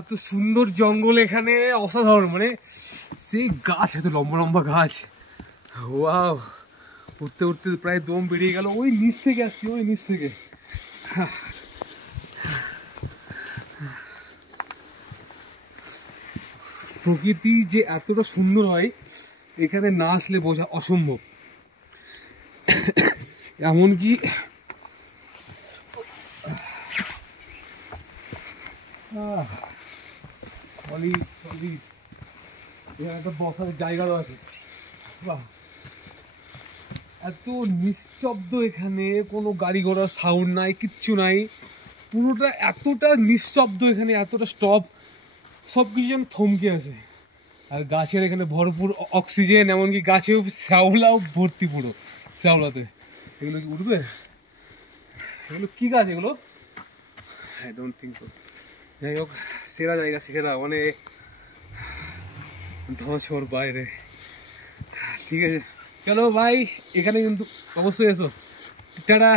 এত সুন্দর জঙ্গল এখানে, অসাধারণ। মানে সেই গাছ, এত লম্বা লম্বা গাছ। ওয়াও, উঠতে উঠতে প্রায় দম বেরিয়ে গেল। ওই নিচ থেকে আসছি, ওই নিচ থেকে। প্রকৃতি যে এতটা সুন্দর হয় এখানে না আসলে বোঝা অসম্ভব। এমনকি এখানে একটা বসার জায়গাও আছে। এত নিস্তব্ধ, এখানে কোনো গাড়ি ঘোড়ার সাউন্ড নাই, কিচ্ছু নাই। পুরোটা এতটা নিস্তব্ধ, এখানে এতটা স্টপ, সব কিছু যেন থমকে আছে। আর গাছের এখানে ভরপুর অক্সিজেন, এমনকি গাছেও শ্যাওলাও ভর্তি, পুরো শ্যাওলাতে। এগুলো কি উঠবে? এগুলো কি গাছ এগুলো? I don't think so. যাই হোক, সেরা জায়গা শিখে দাও, মানে ধোঁয়াছোঁয়ার বাইরে। ঠিক আছে, চলো ভাই, এখানে কিন্তু অবশ্যই এসো। টাটা।